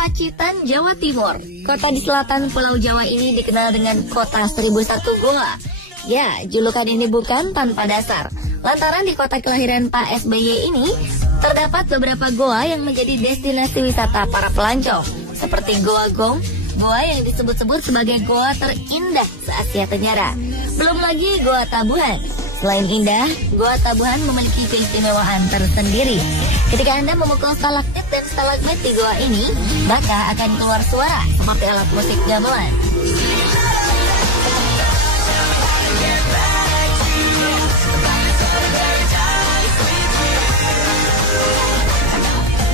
Pacitan, Jawa Timur. Kota di selatan Pulau Jawa ini dikenal dengan Kota 1001 Goa. Ya, julukan ini bukan tanpa dasar. Lantaran di kota kelahiran Pak SBY ini, terdapat beberapa goa yang menjadi destinasi wisata para pelancong. Seperti Goa Gong, goa yang disebut-sebut sebagai goa terindah se-Asia Tenggara. Belum lagi Goa Tabuhan. Selain indah, Goa Tabuhan memiliki keistimewaan tersendiri. Ketika Anda memukul stalaktit dan stalagmit di goa ini, maka akan keluar suara seperti alat musik gamelan.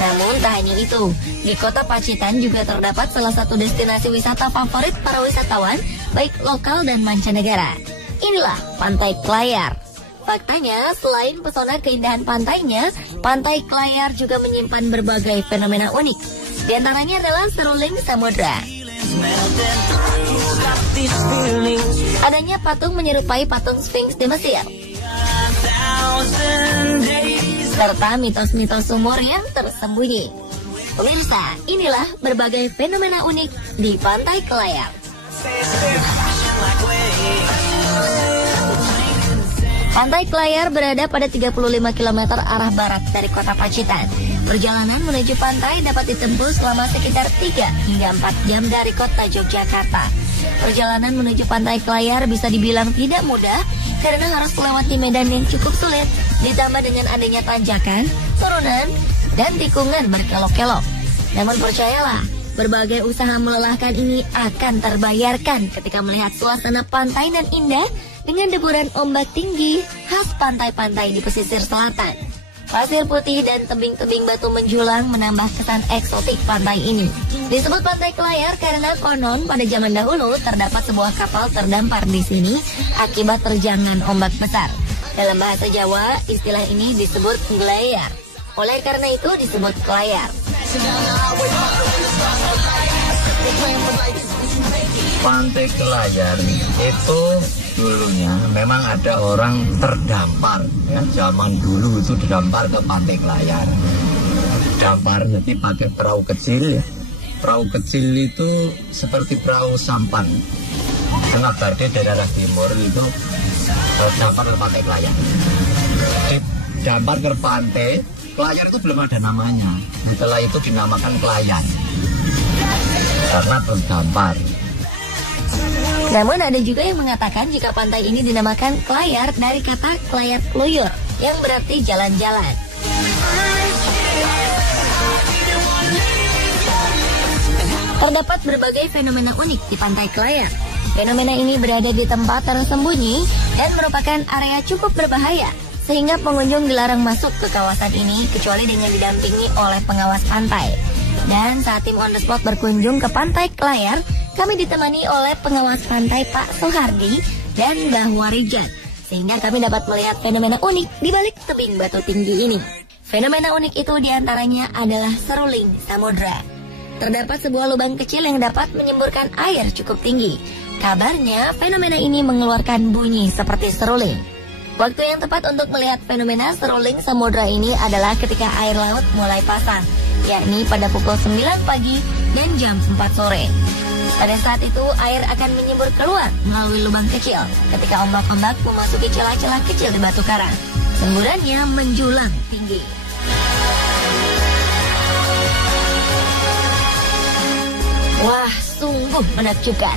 Namun tak hanya itu, di kota Pacitan juga terdapat salah satu destinasi wisata favorit para wisatawan, baik lokal dan mancanegara. Inilah Pantai Klayar. Faktanya, selain pesona keindahan pantainya, Pantai Klayar juga menyimpan berbagai fenomena unik. Di antaranya adalah seruling samudra. Adanya patung menyerupai patung Sphinx di Mesir. Serta mitos-mitos sumur yang tersembunyi. Pemirsa, inilah berbagai fenomena unik di Pantai Klayar. Pantai Klayar berada pada 35 km arah barat dari kota Pacitan. Perjalanan menuju pantai dapat ditempuh selama sekitar 3 hingga 4 jam dari kota Yogyakarta. Perjalanan menuju Pantai Klayar bisa dibilang tidak mudah karena harus melewati medan yang cukup sulit, ditambah dengan adanya tanjakan, turunan, dan tikungan berkelok-kelok. Namun percayalah, berbagai usaha melelahkan ini akan terbayarkan ketika melihat suasana pantai dan indah dengan deburan ombak tinggi khas pantai-pantai di pesisir selatan. Pasir putih dan tebing-tebing batu menjulang menambah kesan eksotik pantai ini. Disebut Pantai Klayar karena konon pada zaman dahulu terdapat sebuah kapal terdampar di sini akibat terjangan ombak besar. Dalam bahasa Jawa, istilah ini disebut nglayar. Oleh karena itu disebut Klayar. Pantai Klayar itu dulunya memang ada orang terdampar ya, zaman dulu itu didampar ke Pantai Klayar. Dampar jadi pakai perahu kecil ya. Perahu kecil itu seperti perahu sampan. Tengah Bade daerah timur itu dampar ke Pantai Klayar. Dampar ke pantai Klayar itu belum ada namanya. Setelah itu dinamakan Klayar karena terdampar. Namun ada juga yang mengatakan jika pantai ini dinamakan Klayar dari kata Klayar Kluyur yang berarti jalan-jalan. Terdapat berbagai fenomena unik di Pantai Klayar. Fenomena ini berada di tempat tersembunyi dan merupakan area cukup berbahaya sehingga pengunjung dilarang masuk ke kawasan ini kecuali dengan didampingi oleh pengawas pantai. Dan saat tim on the spot berkunjung ke Pantai Klayar, kami ditemani oleh pengawas pantai Pak Sohardi dan Mbah Warijan, sehingga kami dapat melihat fenomena unik di balik tebing batu tinggi ini. Fenomena unik itu diantaranya adalah seruling samudra. Terdapat sebuah lubang kecil yang dapat menyemburkan air cukup tinggi. Kabarnya fenomena ini mengeluarkan bunyi seperti seruling. Waktu yang tepat untuk melihat fenomena seruling samudra ini adalah ketika air laut mulai pasang, yakni pada pukul 9 pagi dan jam 4 sore. Pada saat itu air akan menyembur keluar melalui lubang kecil ketika ombak-ombak memasuki celah-celah kecil di batu karang. Semburannya menjulang tinggi. Wah, sungguh menakjubkan.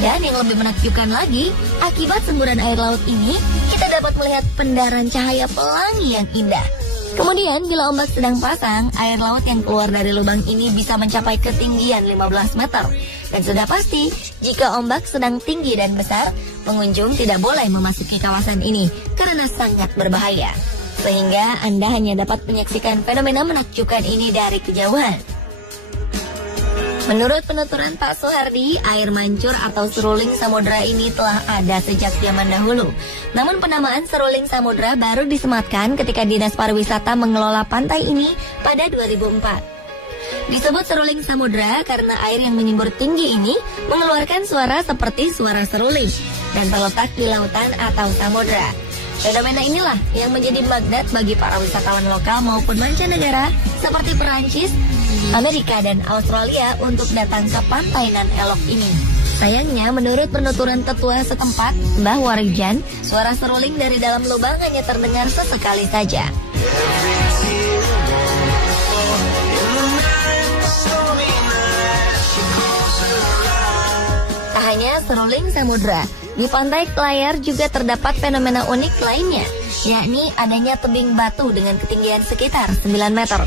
Dan yang lebih menakjubkan lagi, akibat semburan air laut ini, kita dapat melihat pendaran cahaya pelangi yang indah. Kemudian bila ombak sedang pasang, air laut yang keluar dari lubang ini bisa mencapai ketinggian 15 meter. Dan sudah pasti, jika ombak sedang tinggi dan besar, pengunjung tidak boleh memasuki kawasan ini karena sangat berbahaya. Sehingga Anda hanya dapat menyaksikan fenomena menakjubkan ini dari kejauhan. Menurut penuturan Pak Sohardi, air mancur atau seruling samudra ini telah ada sejak zaman dahulu. Namun penamaan seruling samudra baru disematkan ketika Dinas Pariwisata mengelola pantai ini pada 2004. Disebut seruling samudra karena air yang menyembur tinggi ini mengeluarkan suara seperti suara seruling dan terletak di lautan atau samudra. Fenomena inilah yang menjadi magnet bagi para wisatawan lokal maupun mancanegara seperti Perancis, Amerika dan Australia untuk datang ke pantai nan elok ini. Sayangnya, menurut penuturan tetua setempat, Mbah Warijan, suara seruling dari dalam lubang hanya terdengar sesekali saja. Tak hanya seruling samudra, di pantai Klayar juga terdapat fenomena unik lainnya, yakni adanya tebing batu dengan ketinggian sekitar 9 meter.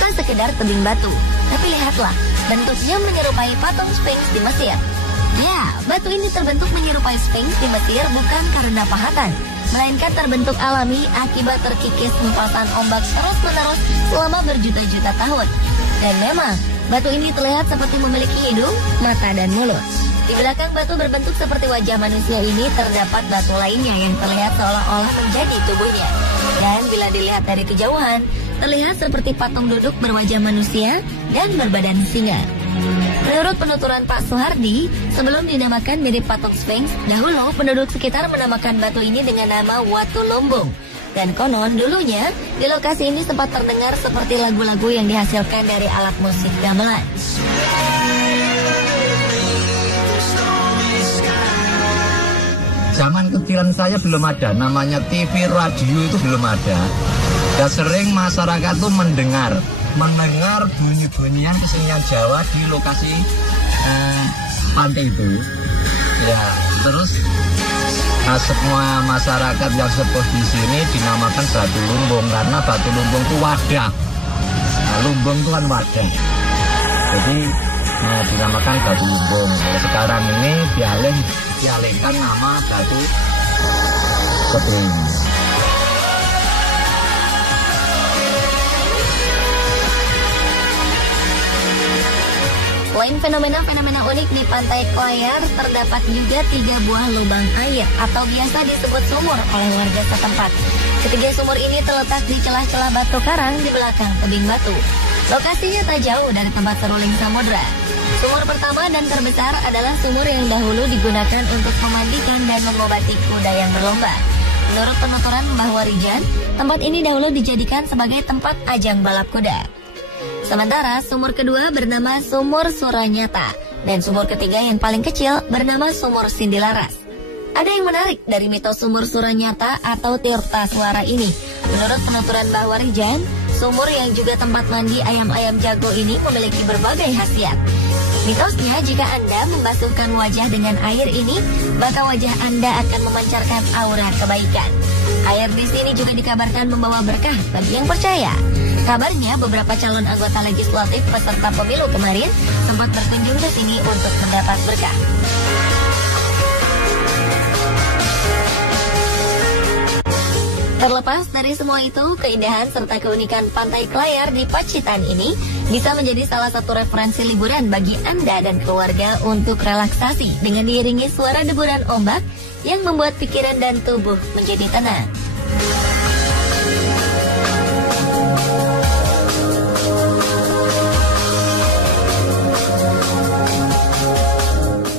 Tak sekedar tebing batu, tapi lihatlah, bentuknya menyerupai patung Sphinx di Mesir. Ya, batu ini terbentuk menyerupai Sphinx di Mesir bukan karena pahatan, melainkan terbentuk alami akibat terkikis hempasan ombak terus-menerus selama berjuta-juta tahun. Dan memang, batu ini terlihat seperti memiliki hidung, mata, dan mulut. Di belakang batu berbentuk seperti wajah manusia ini terdapat batu lainnya yang terlihat seolah-olah menjadi tubuhnya. Dan bila dilihat dari kejauhan, terlihat seperti patung duduk berwajah manusia dan berbadan singa. Menurut penuturan Pak Suhardi, sebelum dinamakan mirip patung Sphinx, dahulu penduduk sekitar menamakan batu ini dengan nama Watu Lumbung. Dan konon dulunya, di lokasi ini sempat terdengar seperti lagu-lagu yang dihasilkan dari alat musik gamelan. Zaman kecilan saya belum ada, namanya TV radio itu belum ada. Dan sering masyarakat tuh mendengar bunyi-bunyian kesenian Jawa di lokasi pantai itu. Ya, terus semua masyarakat yang sepuh di sini dinamakan batu lumbung karena batu lumbung itu wadah. Nah, lumbung itu kan wadah. Jadi dinamakan batu lumbung. Sekarang ini dialihkan nama batu keping. Selain fenomena-fenomena unik di pantai Klayar, terdapat juga 3 buah lubang air atau biasa disebut sumur oleh warga setempat. Ketiga sumur ini terletak di celah-celah batu karang di belakang tebing batu. Lokasinya tak jauh dari tempat seruling samudra. Sumur pertama dan terbesar adalah sumur yang dahulu digunakan untuk memandikan dan mengobati kuda yang berlomba. Menurut penuturan Mbah Warijan, tempat ini dahulu dijadikan sebagai tempat ajang balap kuda. Sementara sumur kedua bernama Sumur Suranyata dan sumur ketiga yang paling kecil bernama Sumur Sindilaras. Ada yang menarik dari mitos Sumur Suranyata atau Tirta Suara ini. Menurut penuturan Mbah Warijan, sumur yang juga tempat mandi ayam-ayam jago ini memiliki berbagai khasiat. Mitosnya, jika Anda membasuhkan wajah dengan air ini, maka wajah Anda akan memancarkan aura kebaikan. Air di sini juga dikabarkan membawa berkah bagi yang percaya. Kabarnya beberapa calon anggota legislatif peserta pemilu kemarin sempat berkunjung ke sini untuk mendapat berkah. Terlepas dari semua itu, keindahan serta keunikan pantai Klayar di Pacitan ini bisa menjadi salah satu referensi liburan bagi Anda dan keluarga untuk relaksasi dengan diiringi suara deburan ombak yang membuat pikiran dan tubuh menjadi tenang.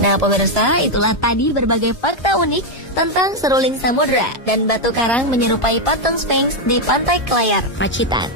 Nah pemirsa, itulah tadi berbagai fakta unik tentang seruling samudra dan batu karang menyerupai patung Sphinx di pantai Klayar, Pacitan.